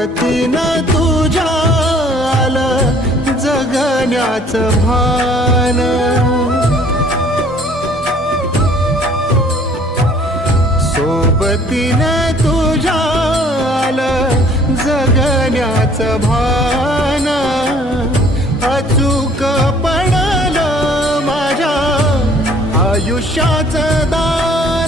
सोबतीनं तुझ्या आलं जगण्याचं भान सोबतीनं तुझ्या आलं जगण्याचं भान अचूक पडलं माझ्या आयुष्याचं दान